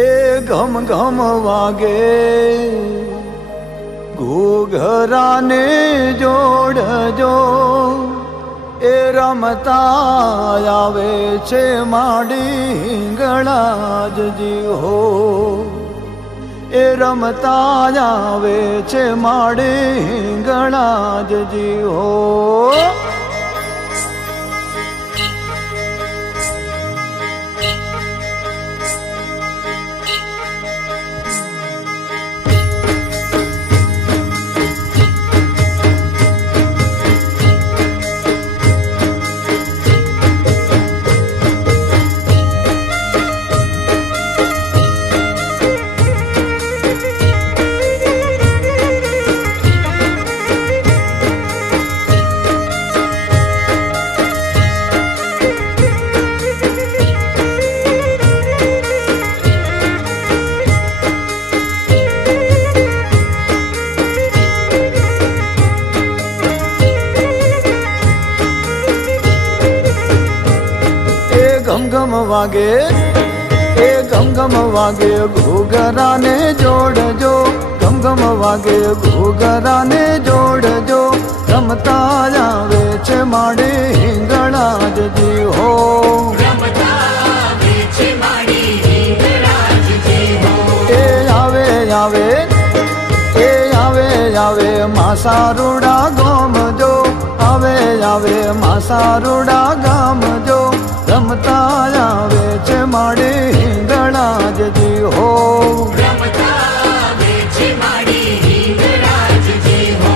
એ ઘમ ઘમ વાગે ઘૂઘરાને જોડજો, એ રમતા આવે છે માડી ગળાજજી હો, એ રમતા આવે છે માડી ગળાજજી હો. ઘમ વાગે એ ઘમ વાગે ઘૂઘરાને જોડજો, ઘમ વાગે ઘૂઘરાને જોડજો, રમતા આવે છે માડે હિંગળાજજી હો, રમતા આવે છે માડી હિંગળાજજી હો. એ આવે આવે એ આવે આવે માસારુડા ગામજો, આવે આવે માસારુડા ગામજો, રમતા આવે છે માડે હિંગળાજજી હો, રમતા આવે છે માડી હિંગળાજજી હો.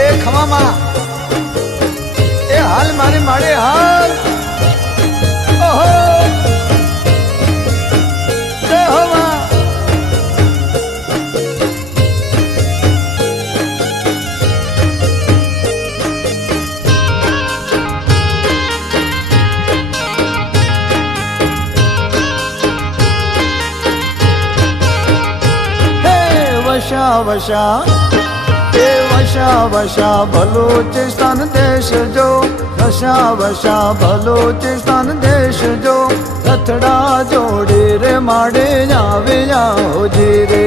એ ખમામાં એ હાલ મારી માડે હાલ, ઓહો જય હો માં. વશા વશા એ વશા વશા બલુચિસ્તાન દેશ જો, વશા વશા બલુચિસ્તાન દેશ જો, રથડા જોડી રે માડે આવે આવજી રે,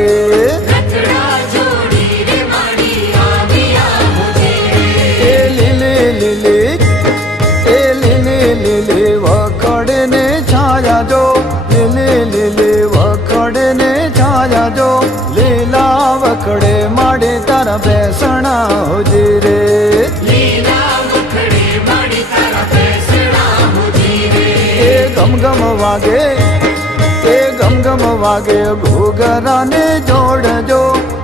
રથડા જોડી રે માડી આવી આવજે રે. એ લીલી લીલી એ લીલી લીલી વખડે ને છાયા જો, લીલી લીલી વખડે ને છાયા જો, લીલા વખડે માડે તારા બેસણા હોજી રે, લીલા વખડે માડી તારા બેસણા હોજી રે. એ ઘમ વાગે એ ઘમ વાગે ઘૂઘરાને જોડજો,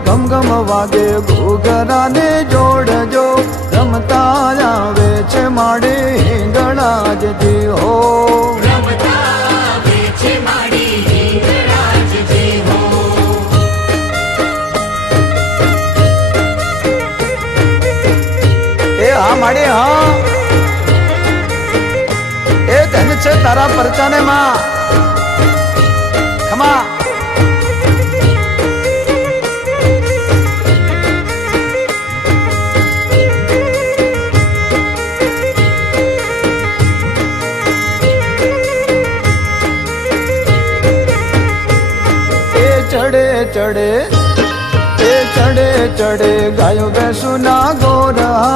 ઘમ વાગે ઘૂઘરાને જોડજો, રમતા આવે છે માડે હિંગળાજજી હો, રમતા આવે છે માડી હિંગળાજજી હો. એ હા માડે હા, એ ધન છે તારા પરચાને માં ખમા. ચડે ચડે એ ચડે ચડે ગાયો બેસુના ગોરા,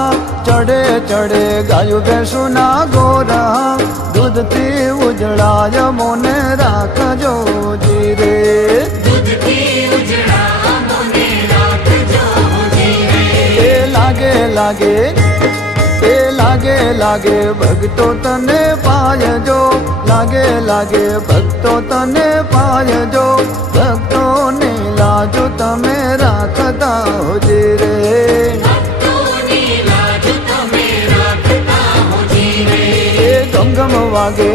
ચડે ચડે ગાયો બેસુના ગોરા, દૂધથી ઉજળાય મોને રાખજો જી રે, દૂધથી ઉજળા મોને રાખજો જી રે. એ લાગે લાગે એ લાગે લાગે ભક્તો તને પાયજો, લાગે લાગે ભક્તો તને પાયજો, ભક્તોની લાજો તમે રાખતા હોજી રે, ભક્તોની લાજ તમે રાખતા હોજી રે. એ ઘમ વાગે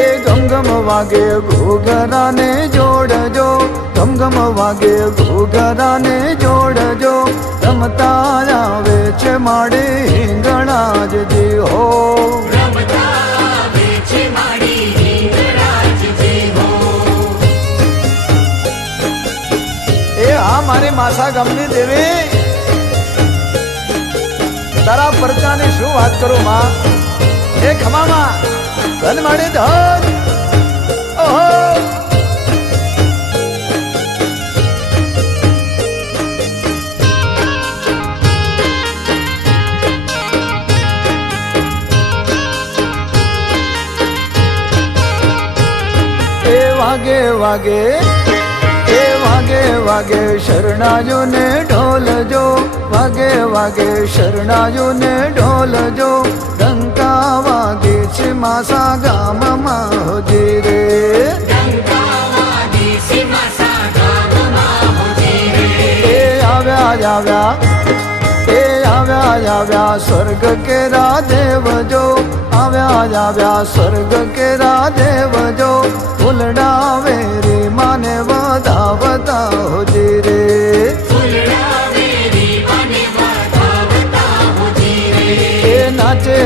એ ઘમ વાગે ઘૂઘરાને જોડજો, ઘમ વાગે ઘૂઘરાને જોડજો, રમતા આવે છે માડે હિંગળાજજી હો, રમતા આવે છે માડી હિંગળાજજી હો. એ હા મારી માસા ગામની દેવી, તારા પરચાની શું વાત કરું માં, એ ખમામાં ધન માડી ધન. વાગે વાગે એ વાગે વાગે શરણાયોને ઢોલ જો વાગે વાગે શરણાયોને ઢોલ જો ડંકા વાગે છે માસા ગામમાં હોજી રે ડંકાવાદી સીમાસા ગામમાં હોજી રે. એ આવ્યા એ આવ્યા સ્વર્ગ કેરા દેવ જો આવ્યા સ્વર્ગ કેરા દેવ જો ફૂલડા વેરી માને વધાવતા હોજી રે ફૂલડા વેરી મને વધાવતા હોજી રે. એ નાચે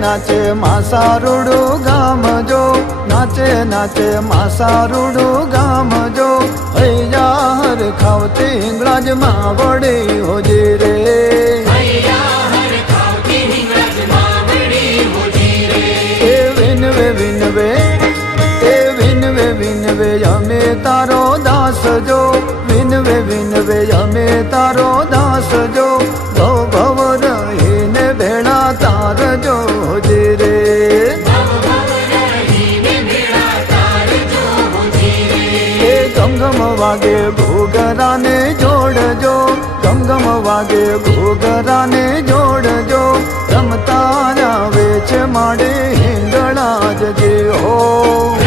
નાચે માસારુડું ગામ જો નાચે માસારુડું ગામ જો હૈયા હર ખાવતી હિંગળાજમાં વળી હોજી રે હૈયા હર ખાવતી હિંગળાજમાં વળી હોજી રે. એ વિનવે અમે તારો દાસ જો વિનવે અમે તારો દાસ જો ભવ રહીને ભેળા તાર જો હોજી રે એ ગમગમ વાગે ભૂગરાને જોડજો ગમગમ વાગે ભૂગરાને જોડજો રમતા આવે છે માડે હિંગળા જ હો